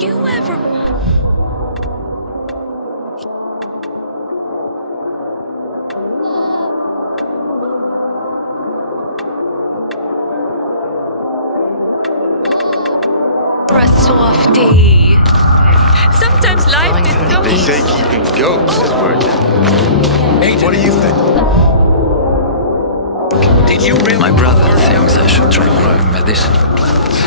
you ever... A softie. Sometimes life is so... They say keeping goats is worth it. Aiden, What do you think? did you really... My brother thinks I should try growing medicinal plants.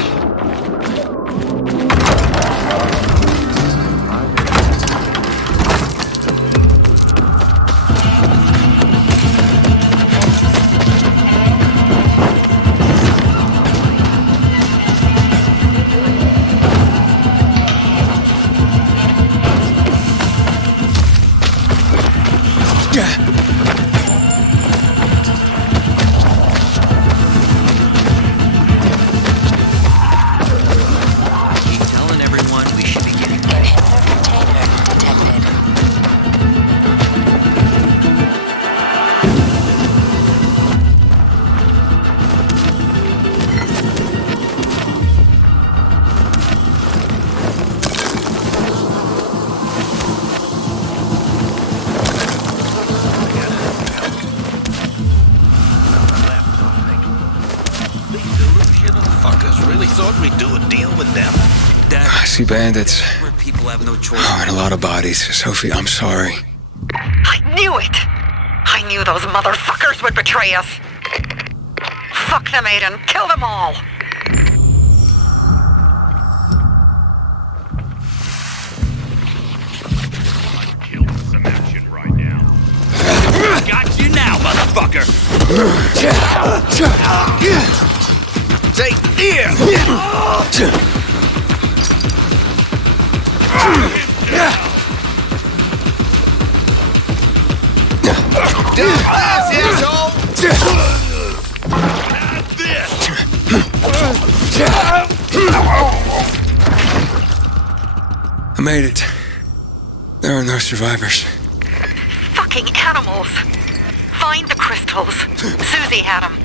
Keep telling everyone we should be getting... Inhibitor container detected. These delusional fuckers really thought we'd do a deal with them. Dad, I see bandits. where people have no choice. Oh, and a lot of bodies. Sophie, I'm sorry. I knew it! I knew those motherfuckers would betray us! Fuck them, Aidan. Kill them all! Kill some action right now. Got you now, motherfucker! Say, here! Asshole! I made it. There are no survivors. Fucking animals! Find the crystals. Susie had them.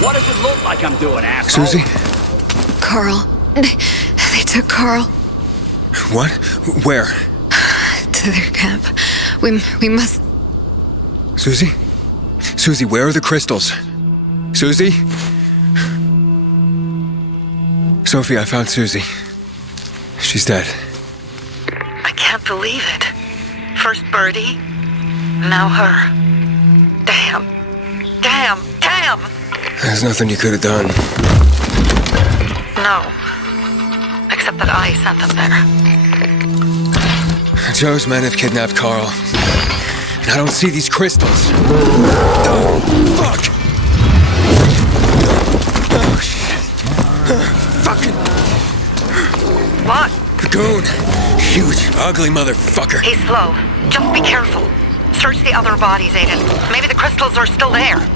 What does it look like I'm doing, asshole? Susie? Carl. They took Carl What? Where? to their camp. We must... Susie? Susie, where are the crystals? Susie? Sophie, I found Susie. She's dead. I can't believe it. First Birdie, now her. Damn. Damn. Damn! There's nothing you could have done. No. Except that I sent them there. Joe's men have kidnapped Carl. And I don't see these crystals. Oh, fuck! Oh, shit. Fucking What? Dragoon. Huge, ugly motherfucker. He's slow. Just be careful. Search the other bodies, Aidan. Maybe the crystals are still there.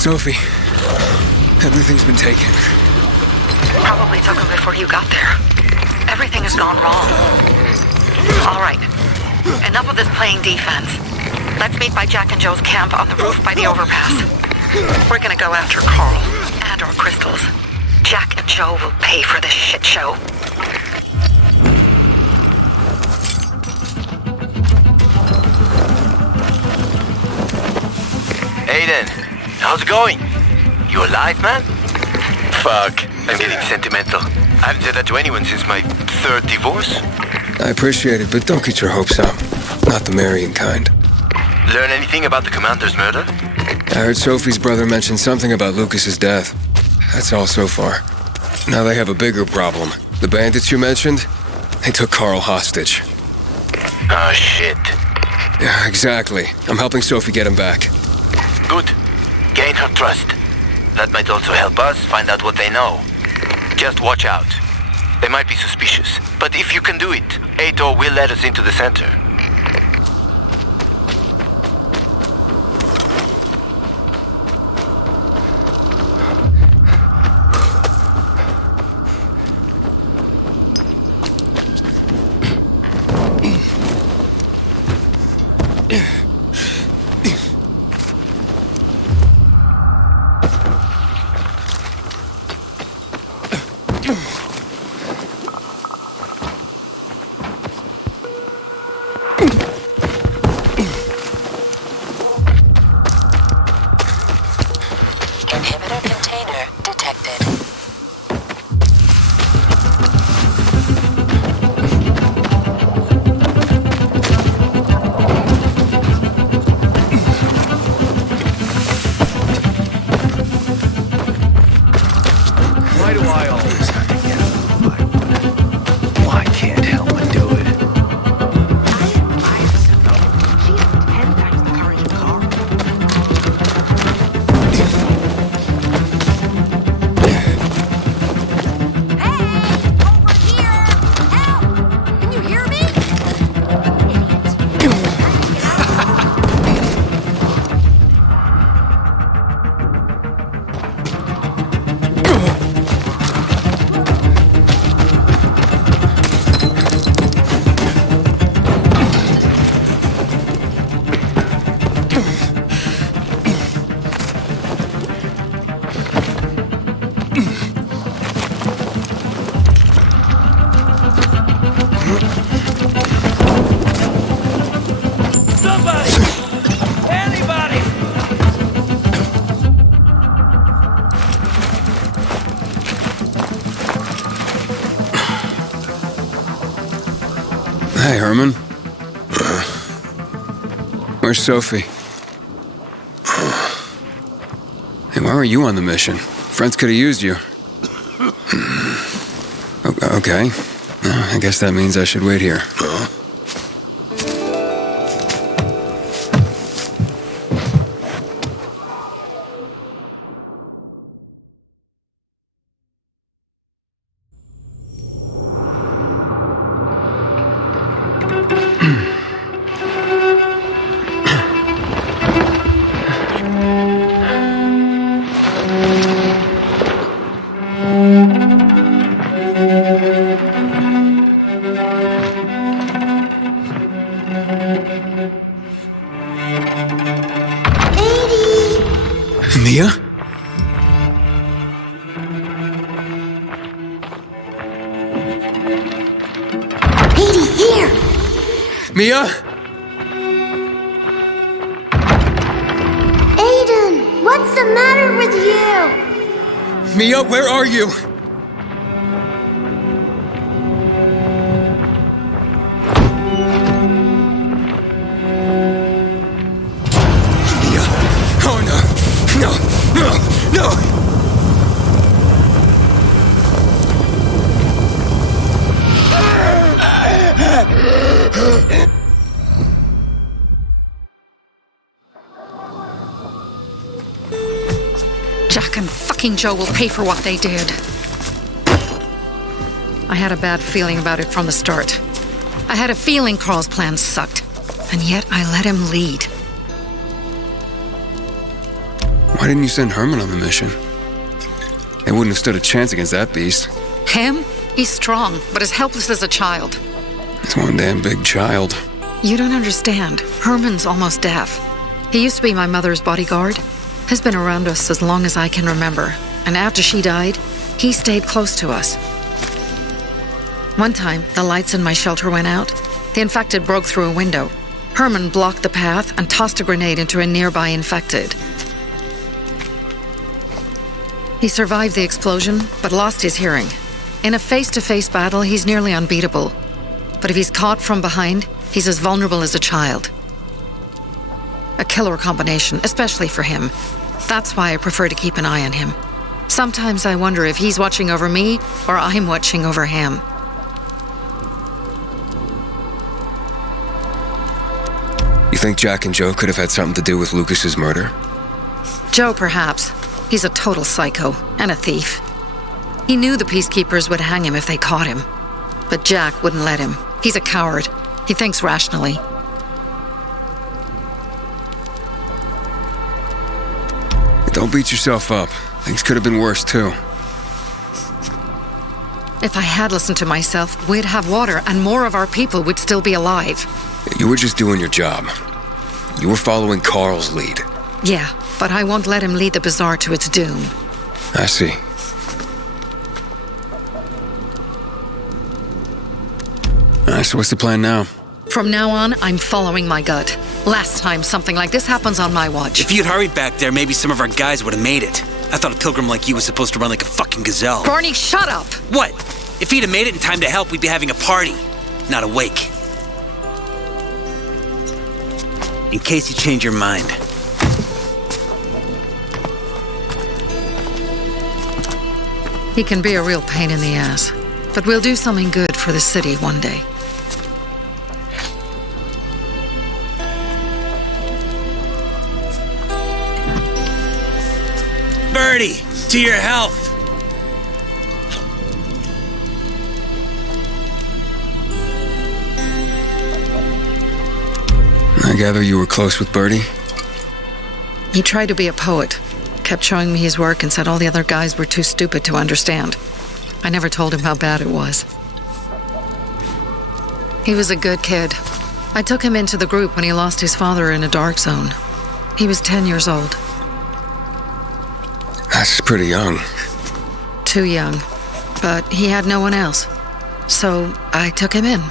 Sophie, everything's been taken. Probably took him before you got there. Everything has gone wrong. All right. Enough of this playing defense. Let's meet by Jack and Joe's camp on the roof by the overpass. We're gonna go after Carl and our crystals. Jack and Joe will pay for this shit show. Aiden, how's it going? You alive, man? Fuck, I'm getting sentimental. I haven't said that to anyone since my third divorce. I appreciate it, but don't get your hopes up. Not the marrying kind. Learn anything about the commander's murder? I heard Sophie's brother mention something about Lucas's death. That's all so far. Now they have a bigger problem. The bandits you mentioned, they took Carl hostage. Oh, shit. Yeah, exactly. I'm helping Sophie get him back. Good. Gain her trust. That might also help us find out what they know. Just watch out. They might be suspicious, but if you can do it, Ato will let us into the center. Inhibitor container detected. Why do I always have to get out of my way? Why can't help but do it? Hey, Herman. Where's Sophie? Hey, why were you on the mission? Friends could have used you. Okay. I guess that means I should wait here. Mia? Mia? Aiden, what's the matter with you? Mia, where are you? Mia. Oh no. No. No. No. Jack and fucking Joe will pay for what they did. I had a bad feeling about it from the start. I had a feeling Carl's plan sucked, and yet I let him lead. Why didn't you send Herman on the mission? They wouldn't have stood a chance against that beast. Him? He's strong, but as helpless as a child. He's one damn big child. You don't understand. Herman's almost deaf. He used to be my mother's bodyguard. Has been around us as long as I can remember. And after she died, he stayed close to us. One time, the lights in my shelter went out. The infected broke through a window. Herman blocked the path and tossed a grenade into a nearby infected. He survived the explosion, but lost his hearing. In a face-to-face battle, he's nearly unbeatable. But if he's caught from behind, he's as vulnerable as a child. A killer combination, especially for him. That's why I prefer to keep an eye on him. Sometimes I wonder if he's watching over me or I'm watching over him. You think Jack and Joe could have had something to do with Lucas's murder? Joe, perhaps. He's a total psycho and a thief. He knew the peacekeepers would hang him if they caught him. But Jack wouldn't let him. He's a coward. He thinks rationally. Don't beat yourself up. Things could have been worse, too. If I had listened to myself, we'd have water and more of our people would still be alive. You were just doing your job. You were following Carl's lead. Yeah, but I won't let him lead the bazaar to its doom. I see. So what's the plan now? From now on, I'm following my gut. Last time something like this happens on my watch. If you'd hurried back there, maybe some of our guys would have made it. I thought a pilgrim like you was supposed to run like a fucking gazelle. Barney, shut up! What? If he'd have made it in time to help, we'd be having a party, not a wake. In case you change your mind. He can be a real pain in the ass. But we'll do something good for the city one day. Birdie, to your health. I gather you were close with Birdie? He tried to be a poet, kept showing me his work and said all the other guys were too stupid to understand. I never told him how bad it was. He was a good kid. I took him into the group when he lost his father in a dark zone. He was 10 years old. That's pretty young. Too young. But he had no one else. So I took him in.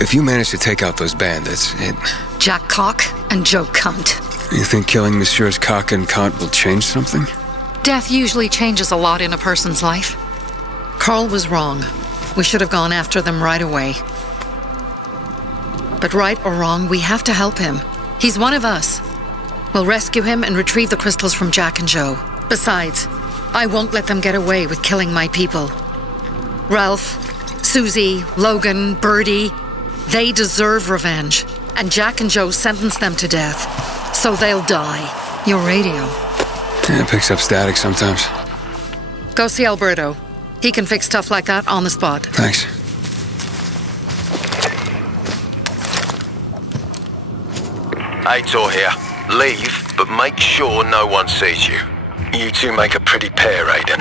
If you manage to take out those bandits, Jack Cock and Joe Cunt. You think killing Messieurs Cock and Cunt will change something? Death usually changes a lot in a person's life. Carl was wrong. We should have gone after them right away. But right or wrong, we have to help him. He's one of us. We'll rescue him and retrieve the crystals from Jack and Joe. Besides, I won't let them get away with killing my people. Ralph, Susie, Logan, Birdie, they deserve revenge. And Jack and Joe sentenced them to death. So they'll die. Your radio. Yeah, it picks up static sometimes. Go see Alberto. He can fix stuff like that on the spot. Thanks. Aitor here. Leave, but make sure no one sees you. You two make a pretty pair, Aidan.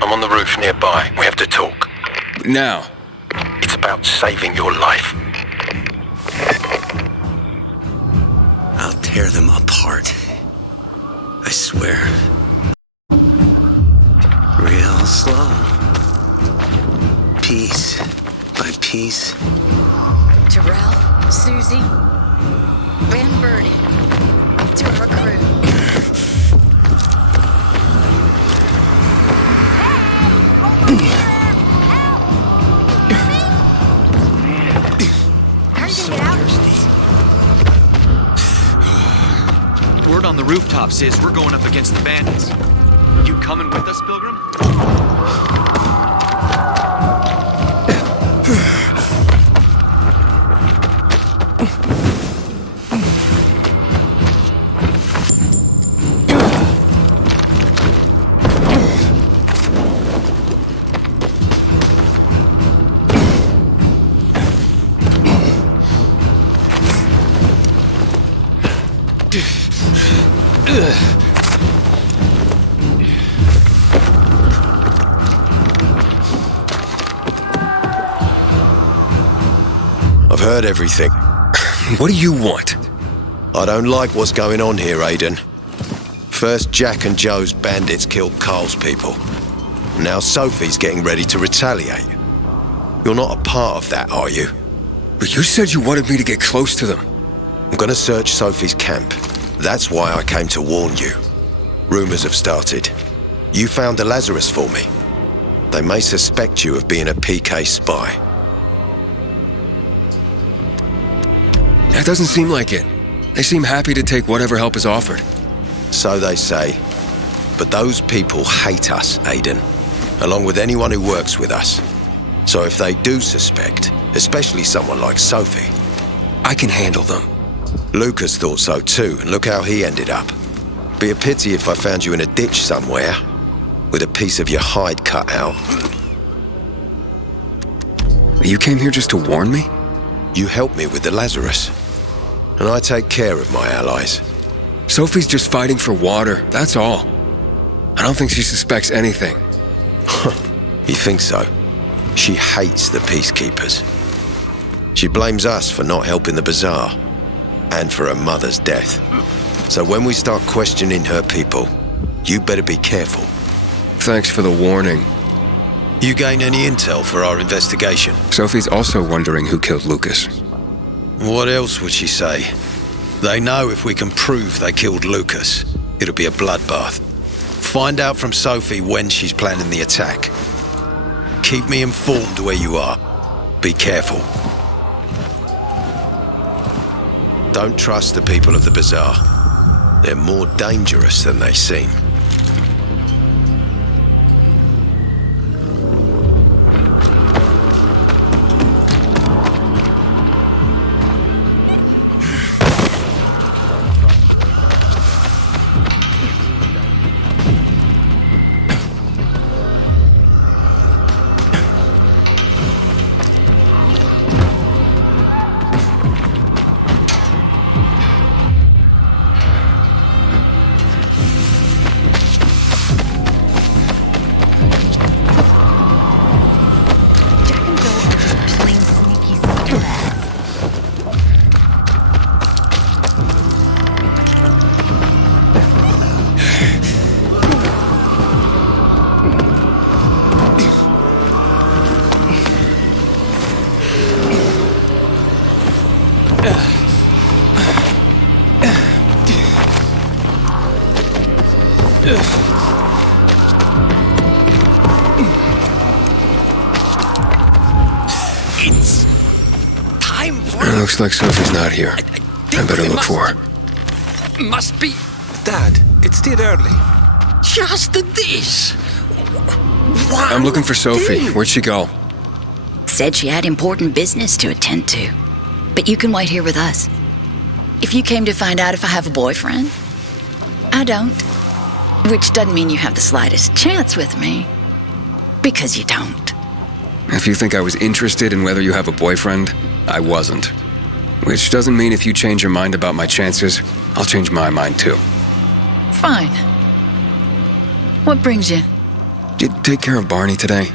I'm on the roof nearby. We have to talk. Now. It's about saving your life. I'll tear them apart. I swear. Real slow. piece by piece. To Ralph, Susie, and Birdie, to our crew. Word on the rooftops is we're going up against the bandits. You coming with us, Pilgrim? I've heard everything. What do you want? I don't like what's going on here, Aidan. First, Jack and Joe's bandits killed Carl's people. Now Sophie's getting ready to retaliate. You're not a part of that, are you? But you said you wanted me to get close to them. I'm gonna search Sophie's camp. That's why I came to warn you. Rumors have started. You found the Lazarus for me. They may suspect you of being a PK spy. That doesn't seem like it. They seem happy to take whatever help is offered. So they say. But those people hate us, Aidan, along with anyone who works with us. So if they do suspect, especially someone like Sophie... I can handle them. Lucas thought so too, and look how he ended up. Be a pity if I found you in a ditch somewhere, with a piece of your hide cut out. You came here just to warn me? You helped me with the Lazarus, and I take care of my allies. Sophie's just fighting for water, that's all. I don't think she suspects anything. You think so? She hates the peacekeepers. She blames us for not helping the bazaar, and for her mother's death. So when we start questioning her people, you better be careful. Thanks for the warning. You gain any intel for our investigation? Sophie's also wondering who killed Lucas. What else would she say? They know if we can prove they killed Lucas, it'll be a bloodbath. Find out from Sophie when she's planning the attack. Keep me informed where you are. Be careful. Don't trust the people of the bazaar. They're more dangerous than they seem. It's time for... It looks like Sophie's not here. I better look for her. Must be... Dad, it's still early. Just this. I'm looking for Sophie. Where'd she go? Said she had important business to attend to. But you can wait here with us. If you came to find out if I have a boyfriend, I don't. Which doesn't mean you have the slightest chance with me. Because you don't. If you think I was interested in whether you have a boyfriend, I wasn't. Which doesn't mean if you change your mind about my chances, I'll change my mind too. Fine. What brings you? Did you take care of Barney today?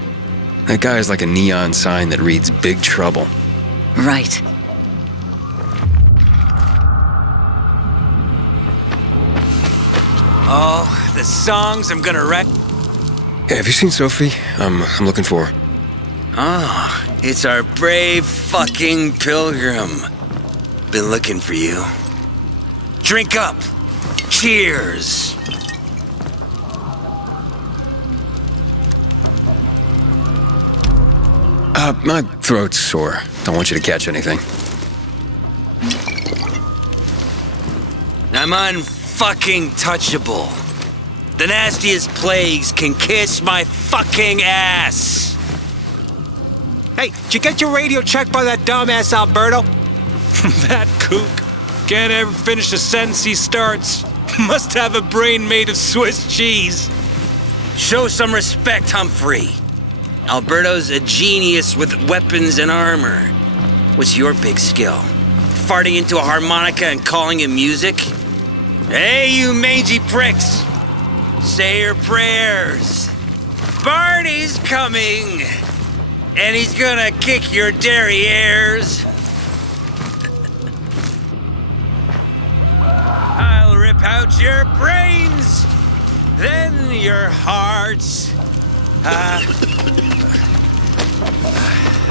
That guy is like a neon sign that reads Big Trouble. Right. Oh, the songs I'm gonna write. Yeah, have you seen Sophie? I'm looking for her. Oh, it's our brave fucking pilgrim. Been looking for you. Drink up. Cheers. My throat's sore. Don't want you to catch anything. I'm unfucking touchable. The nastiest plagues can kiss my fucking ass. Hey, did you get your radio checked by that dumbass Alberto? That kook can't ever finish a sentence he starts. Must have a brain made of Swiss cheese. Show some respect, Humphrey. Alberto's a genius with weapons and armor. What's your big skill? Farting into a harmonica and calling it music? Hey, you mangy pricks! Say your prayers. Barney's coming! And he's gonna kick your derrieres. I'll rip out your brains, then your hearts.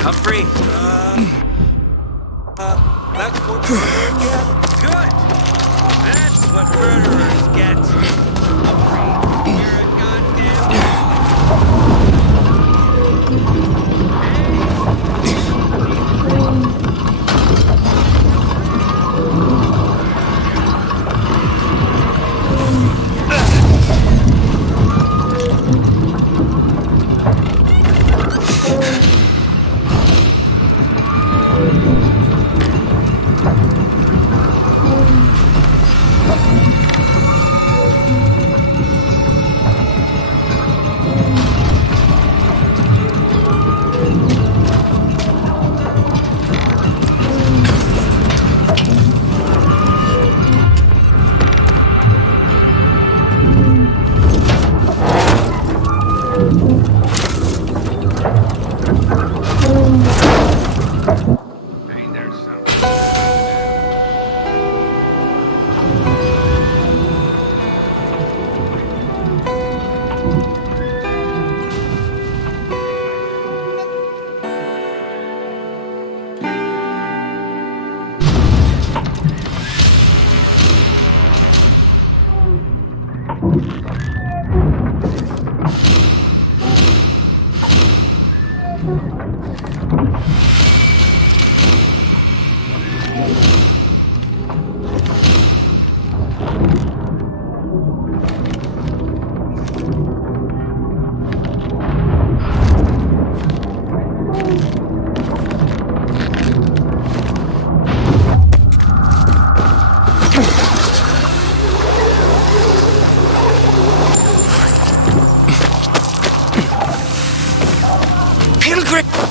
Humphrey. That's what you get. Good. That's what murderers get. Humphrey, you're a goddamn...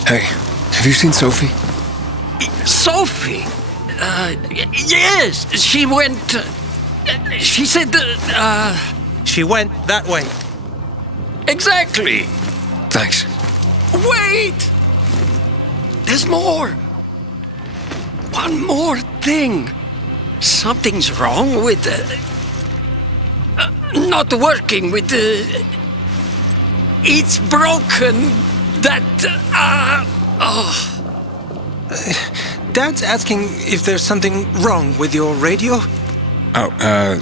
Hey, have you seen Sophie? Sophie? Yes, she went... she said She went that way. Exactly. Thanks. Wait! There's more. One more thing. Something's wrong with not working with it's broken. That, Dad's asking if there's something wrong with your radio? Oh,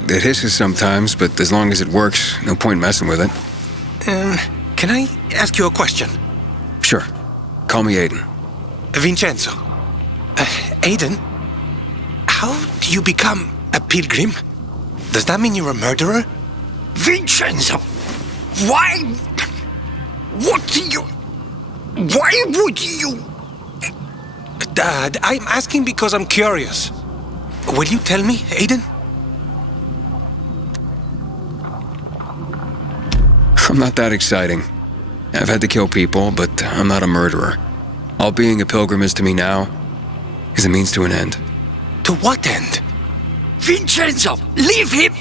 it hisses sometimes, but as long as it works, no point messing with it. Can I ask you a question? Sure. Call me Aiden. Vincenzo. Aiden? How do you become a pilgrim? Does that mean you're a murderer? Vincenzo! Why? What do you... Why would you... Dad, I'm asking because I'm curious. Will you tell me, Aiden? I'm not that exciting. I've had to kill people, but I'm not a murderer. All being a pilgrim is to me now is a means to an end. To what end? Vincenzo, leave him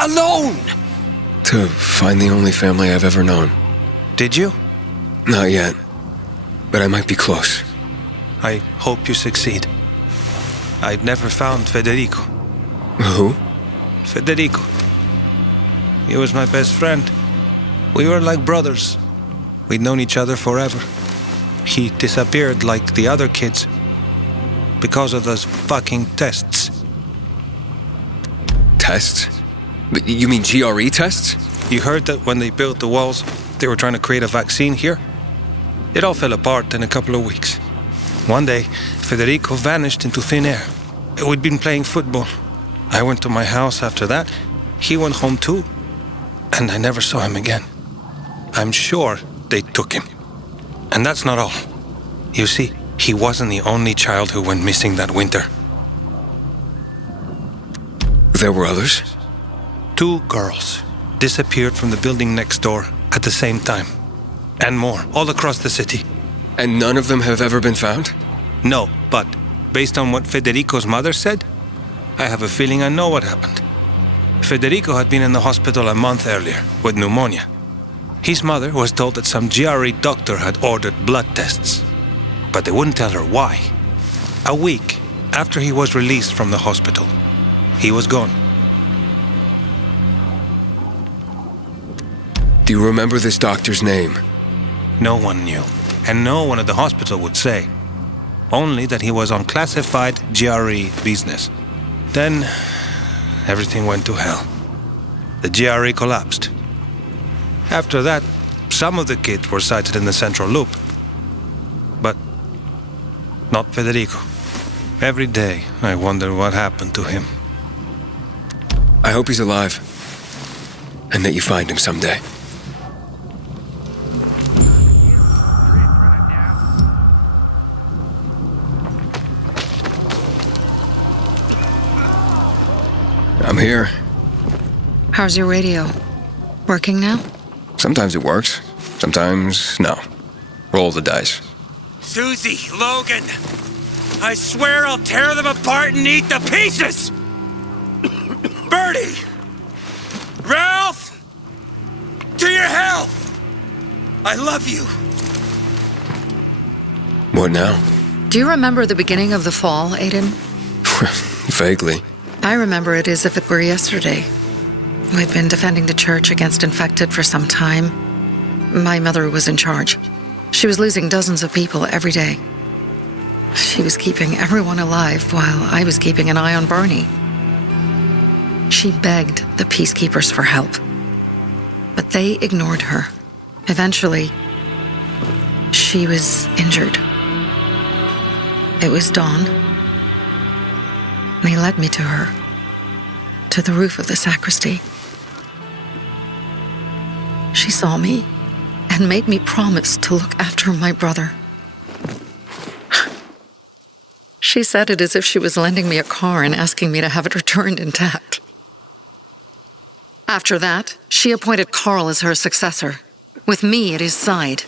alone! To find the only family I've ever known. Did you? Not yet, but I might be close. I hope you succeed. I'd never found Federico. Who? Federico. He was my best friend. We were like brothers. We'd known each other forever. he disappeared like the other kids because of those fucking tests. Tests? You mean GRE tests? You heard that when they built the walls, they were trying to create a vaccine here? It all fell apart in a couple of weeks. One day, Federico vanished into thin air. We'd been playing football. I went to my house after that. He went home too. And I never saw him again. I'm sure they took him. And that's not all. You see, he wasn't the only child who went missing that winter. There were others? 2 girls disappeared from the building next door at the same time. And more, all across the city. And none of them have ever been found? No, but based on what Federico's mother said, I have a feeling I know what happened. Federico had been in the hospital a month earlier with pneumonia. His mother was told that some GRE doctor had ordered blood tests, but they wouldn't tell her why. A week after he was released from the hospital, he was gone. Do you remember this doctor's name? No one knew, and no one at the hospital would say. Only that he was on classified GRE business. Then, everything went to hell. The GRE collapsed. After that, some of the kids were sighted in the central loop. But not Federico. Every day, I wonder what happened to him. I hope he's alive. And that you find him someday. I'm here. How's your radio? Working now? Sometimes it works. Sometimes, no. Roll the dice. Susie, Logan, I swear I'll tear them apart and eat the pieces! Bertie! Ralph! To your health! I love you. What now? Do you remember the beginning of the fall, Aidan? Vaguely. I remember it as if it were yesterday. We'd been defending the church against infected for some time. My mother was in charge. She was losing dozens of people every day. She was keeping everyone alive while I was keeping an eye on Barney. She begged the peacekeepers for help, but they ignored her. Eventually, she was injured. It was dawn. They led me to her, to the roof of the sacristy. She saw me and made me promise to look after my brother. She said it as if she was lending me a car and asking me to have it returned intact. After that, she appointed Carl as her successor, with me at his side.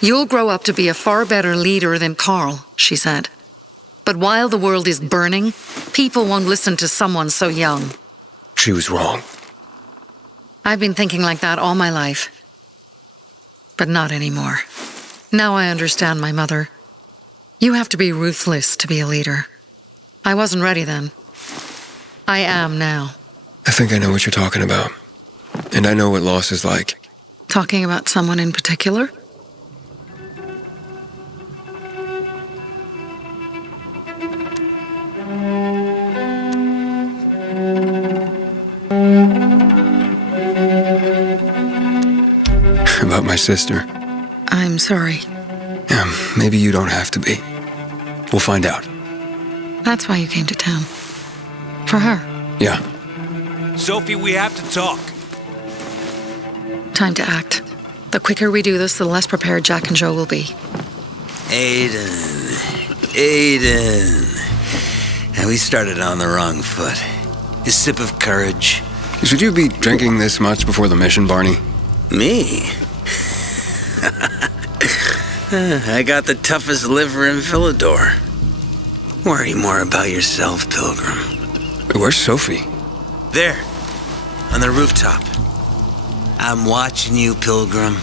"You'll grow up to be a far better leader than Carl," she said. "But while the world is burning, people won't listen to someone so young." She was wrong. I've been thinking like that all my life. But not anymore. Now I understand my mother. You have to be ruthless to be a leader. I wasn't ready then. I am now. I think I know what you're talking about. And I know what loss is like. Talking about someone in particular? About my sister. I'm sorry. Yeah, maybe you don't have to be. We'll find out. That's why you came to town. For her. Yeah. Sophie, we have to talk. Time to act. The quicker we do this, the less prepared Jack and Joe will be. Aiden. And we started on the wrong foot. A sip of courage. Should you be drinking this much before the mission, Barney? Me? I got the toughest liver in Villador. Worry more about yourself, Pilgrim. Where's Sophie? There, on the rooftop. I'm watching you, Pilgrim.